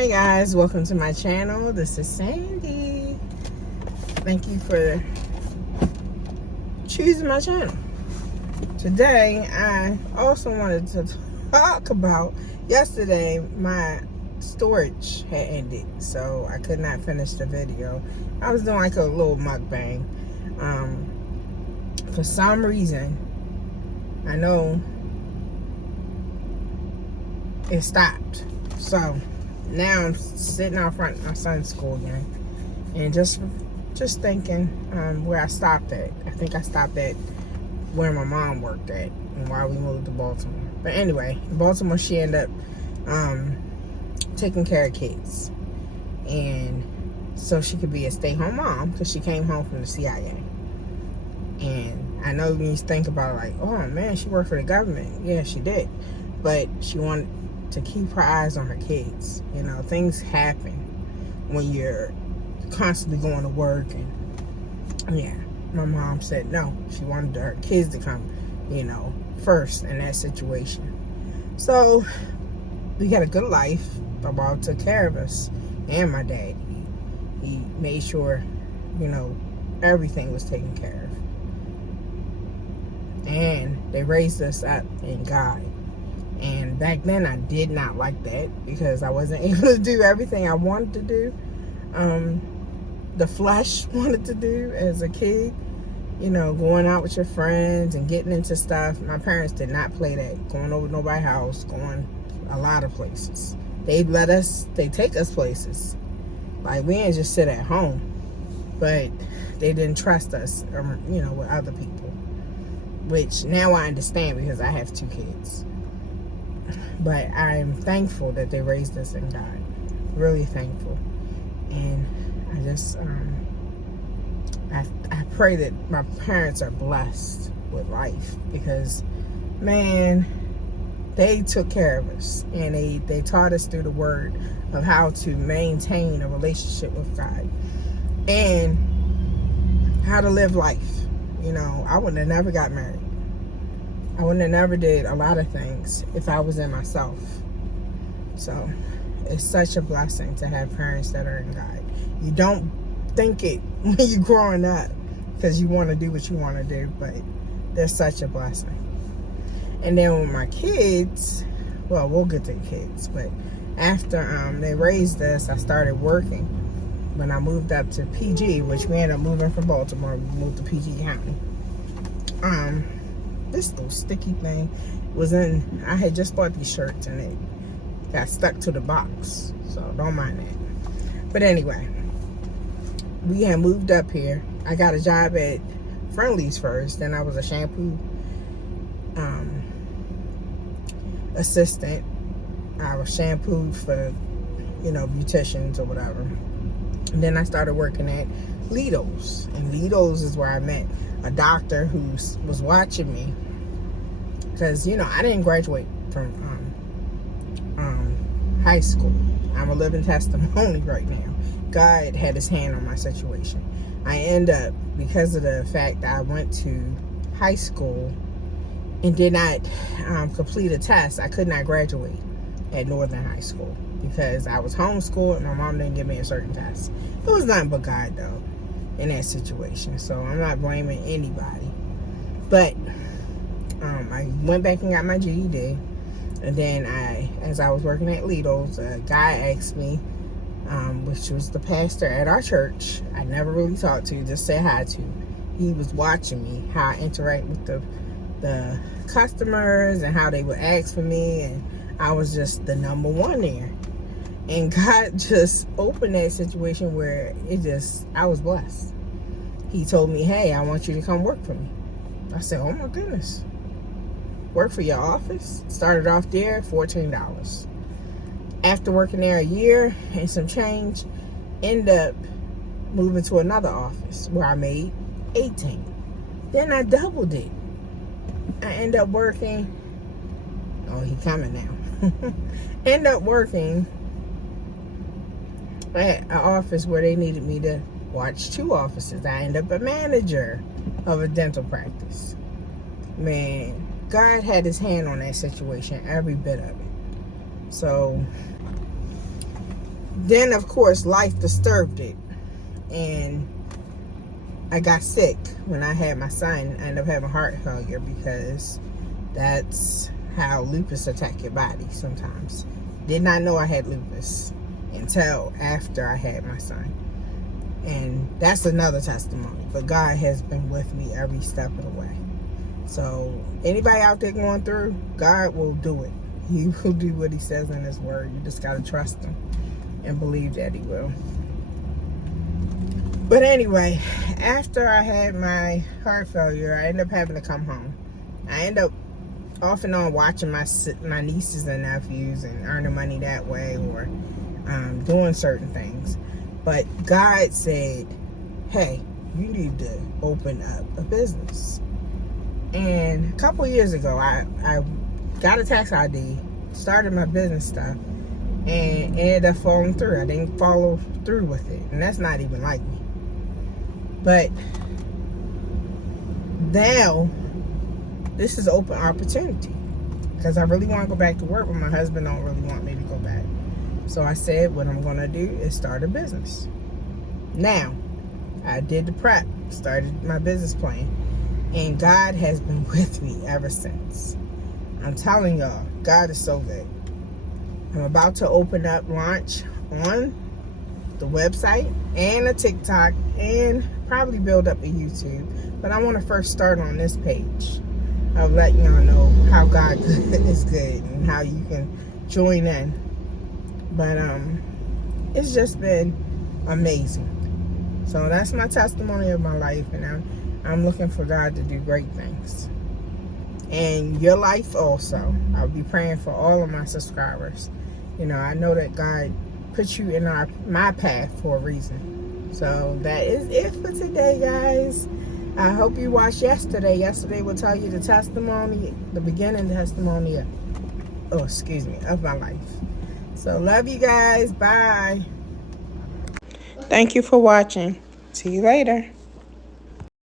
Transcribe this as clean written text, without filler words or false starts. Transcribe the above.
Hey guys, welcome to my channel. This is Sandy. Thank you for choosing my channel. Today, I also wanted to talk about yesterday. My storage had ended, so I could not finish the video. I was doing like a little mukbang. For some reason, I know it stopped. So now I'm sitting out front of my son's school again, and just thinking where I stopped at. I think I stopped at where my mom worked at and why we moved to Baltimore. But anyway, in Baltimore, she ended up taking care of kids, and so she could be a stay-home mom because she came home from the CIA. And I know when you think about it, like, oh man, she worked for the government. Yeah, she did, but she wanted to keep her eyes on her kids. You know, things happen when you're constantly going to work. And yeah, my mom said no, she wanted her kids to come, you know, first in that situation. So we got a good life. My mom took care of us and my dad. He made sure, you know, everything was taken care of, and they raised us up in God. And back then I did not like that because I wasn't able to do everything I wanted to do. The flesh wanted to do as a kid, you know, going out with your friends and getting into stuff. My parents did not play that, going over to nobody's house, going a lot of places. They take us places. Like, we didn't just sit at home, but they didn't trust us, you know, with other people, which now I understand because I have 2 kids. But I'm thankful that they raised us in God. Really thankful. And I just, I pray that my parents are blessed with life, because, man, they took care of us. And they taught us through the word of how to maintain a relationship with God and how to live life. You know, I would have never got married. I wouldn't have never did a lot of things if I was in myself. So it's such a blessing to have parents that are in God. You don't think it when you're growing up because you want to do what you want to do, but they're such a blessing. And then with my kids, well, we'll get to the kids, but after they raised us, I started working. When I moved up to PG, which we ended up moving from Baltimore, we moved to PG County. This little sticky thing was in, I had just bought these shirts and it got stuck to the box, so don't mind that. But anyway, we had moved up here. I got a job at Friendly's first, then I was a shampoo assistant. I was shampooed for, you know, beauticians or whatever. And then I started working at Lido's, and Lido's is where I met a doctor who was watching me, because, you know, I didn't graduate from high school. I'm a living testimony right now. God had his hand on my situation. I end up, because of the fact that I went to high school and did not complete a test, I could not graduate at Northern High School because I was homeschooled and my mom didn't give me a certain test. It was nothing but God, though, in that situation. So I'm not blaming anybody. But I went back and got my GED. And then as I was working at Lido's, a guy asked me, which was the pastor at our church, I never really talked to, just said hi to. He was watching me, how I interact with the customers and how they would ask for me. And I was just the number one there. And God just opened that situation where I was blessed. He told me, hey, I want you to come work for me. I said, oh my goodness. Work for your office? Started off there, $14. After working there a year and some change, ended up moving to another office where I made $18. Then I doubled it. I ended up working, oh, he coming now. End up working at an office where they needed me to watch 2 offices. I ended up a manager of a dental practice. Man, God had his hand on that situation, every bit of it. So Then, of course, life disturbed it. And I got sick when I had my son. I ended up having heart failure because that's how lupus attack your body sometimes. Did not know I had lupus until after I had my son. And that's another testimony. But God has been with me every step of the way. So anybody out there going through, God will do it. He will do what he says in his word. You just got to trust him and believe that he will. But anyway, after I had my heart failure, I ended up having to come home. I ended up off and on watching my nieces and nephews and earning money that way, or doing certain things. But God said, hey, you need to open up a business. And a couple years ago, I got a tax ID, started my business stuff, and ended up falling through. I didn't follow through with it, and that's not even like me. But now, this is open opportunity, because I really want to go back to work, but my husband don't really want me to go back. So I said, what I'm going to do is start a business. Now, I did the prep, started my business plan, and God has been with me ever since. I'm telling y'all, God is so good. I'm about to launch on the website and a TikTok, and probably build up a YouTube. But I want to first start on this page of letting y'all know how God is good and how you can join in. But it's just been amazing. So that's my testimony of my life, and I'm looking for God to do great things. And your life also. I'll be praying for all of my subscribers. You know, I know that God put you in my path for a reason. So that is it for today, guys. I hope you watched yesterday. Yesterday will tell you the testimony, the beginning testimony of my life. So love you guys. Bye. Thank you for watching. See you later.